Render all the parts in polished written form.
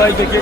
भाई देखिए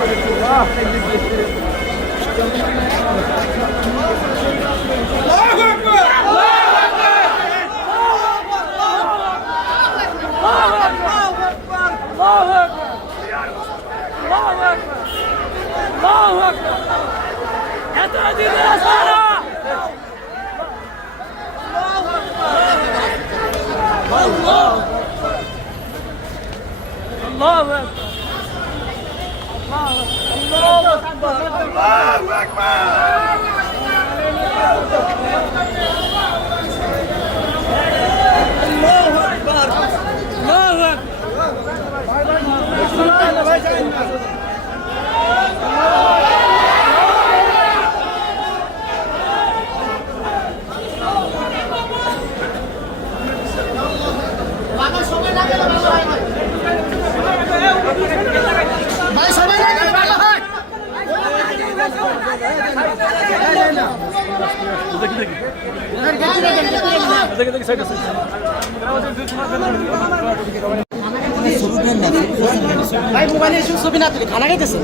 ভাই মোবাইলে এসব ছবি না তুলি খানা খাইতেছে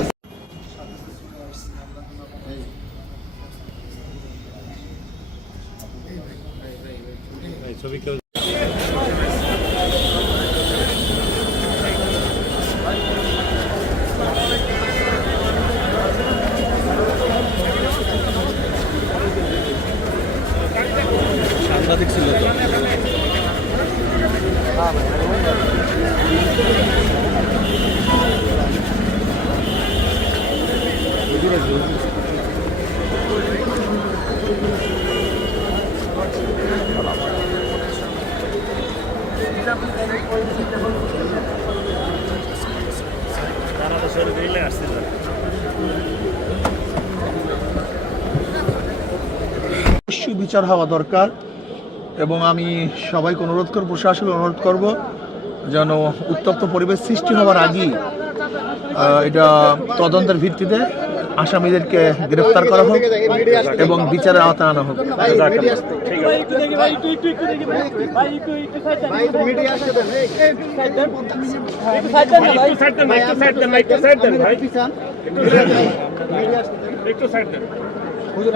ছবি কেউ সাংবাদিক ছিল তো অবশ্যই বিচার হওয়া দরকার এবং আমি সবাইকে অনুরোধ করব, প্রশাসনকে অনুরোধ করব যেন উত্তপ্ত পরিবেশ সৃষ্টি হওয়ার আগেই এটা তদন্তের ভিত্তিতে আসামিদেরকে গ্রেফতার করা হোক এবং বিচারের আওতায় আনা হোক।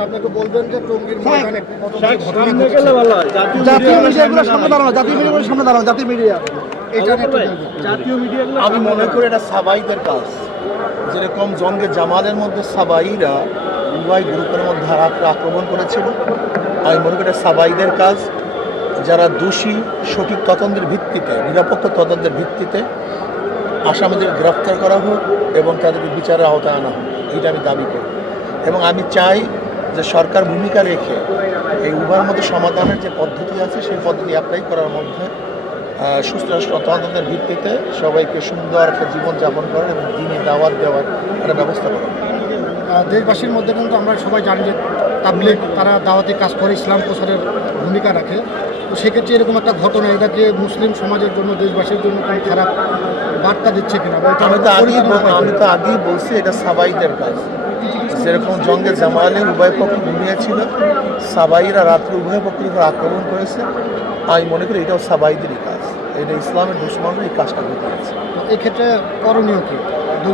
আপনাকে বলবেন যে টঙ্গীর ময়দানে জাতীয় মিডিয়া আমি মনে করি এটা সাবাইদের কাজ, যেরকম জঙ্গে জামালের মধ্যে সাবাইরা উভয় গ্রুপের মধ্যে আক্রমণ করেছিল। আমি মনে করি এটা সাবাইদের কাজ, যারা দোষী সঠিক তদন্তের ভিত্তিতে, নিরপেক্ষ তদন্তের ভিত্তিতে আসামিদের গ্রেফতার করা হোক এবং তাদেরকে বিচারের আওতায় আনা হোক, এটা আমি দাবি করি। এবং আমি চাই যে সরকার ভূমিকা রেখে এই উভয়ের মধ্যে সমাধানের যে পদ্ধতি আছে সেই পদ্ধতি অ্যাপ্লাই করার মধ্যে সুস্থ তদন্তের ভিত্তিতে সবাইকে সুন্দর একটা জীবনযাপন করার এবং দিনে দাওয়াত দেওয়ার একটা ব্যবস্থা করা। দেশবাসীর মধ্যে কিন্তু আমরা সবাই জানি যে তাবলীগ তারা দাওয়াতি কাজ করে, ইসলাম প্রচারের ভূমিকা রাখে। তো সেক্ষেত্রে এরকম একটা ঘটনা এটাকে মুসলিম সমাজের জন্য, দেশবাসীর জন্য কোনো খারাপ বার্তা দিচ্ছে কিনা? আমি তো আগেই বলছি এটা সাবাইদের কাজ। যেরকম জঙ্গে জামালে উভয় পক্ষ ঘুমিয়েছিল, সাবাইরা রাত্রে উভয় পক্ষের উপর আক্রমণ করেছে। আমি মনে করি এটাও সাবাইদেরই কাজ, এটা ইসলামের দুশ্মনরা এই কাজটা করতে হয়েছে। এক্ষেত্রে করণীয় কি?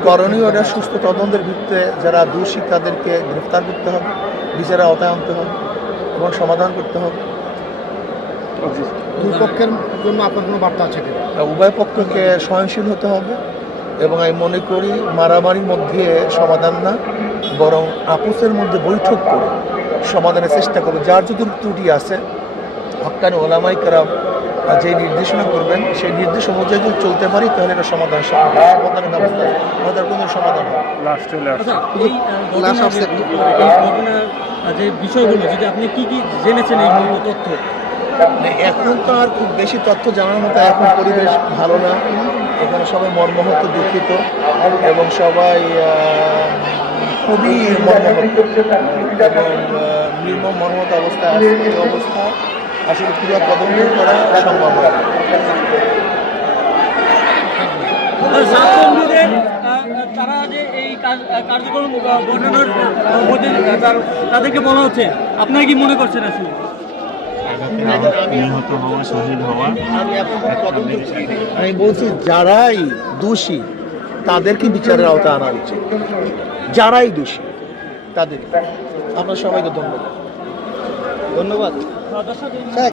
করণীয় এটা সুস্থ তদন্তের ভিত্তিতে যারা দোষী তাদেরকে গ্রেফতার করতে হবে, বিচারের আওতায় আনতে হবে এবং সমাধান করতে হবে। দুই পক্ষের জন্য আপনার কোনো বার্তা আছে কি? উভয় পক্ষকে সহনশীল হতে হবে এবং আমি মনে করি মারামারির মধ্যে সমাধান না, বরং আপোসের মধ্যে বৈঠক করে সমাধানের চেষ্টা করবে। যার যদি ত্রুটি আছে হক্কানি ওলামাই কেরাম যে নির্দেশনা করবেন সেই নির্দেশ অনুযায়ী যদি চলতে পারি তাহলে একটা সমাধানের ব্যবস্থা আছে। আমাদের কোনো সমাধান হবে। আচ্ছা, এই Last ঘটনা of the- এই ঘটনার যে বিষয়গুলো যদি আপনি কি কি জেনেছেন এই মূল তথ্য? মানে এখন তো আর খুব বেশি তথ্য জানার মতো এখন পরিবেশ ভালো না, এখানে সবাই মর্মাহত দুঃখিত এবং সবাই খুবই মর্মাহত এবং নির্মম মর্মাহত অবস্থায় আছে। এই অবস্থা আসলে পুরো তদন্ত করা সম্ভব হয় না। ছাত্রলীগের তারা যে এই কার্যক্রম ঘটানোর মধ্যে তাদেরকে বলা হচ্ছে, আপনারা কি মনে করছেন আসলে? নিহত হওয়া, শহীদ হওয়া, আমি এখন কোনো তদন্ত করি না। আমি বলছি যারাই দোষী তাদেরকে বিচারের আওতায় আনা উচিত, যারাই দোষী তাদের। আপনার সবাইকে ধন্যবাদ। দর্শক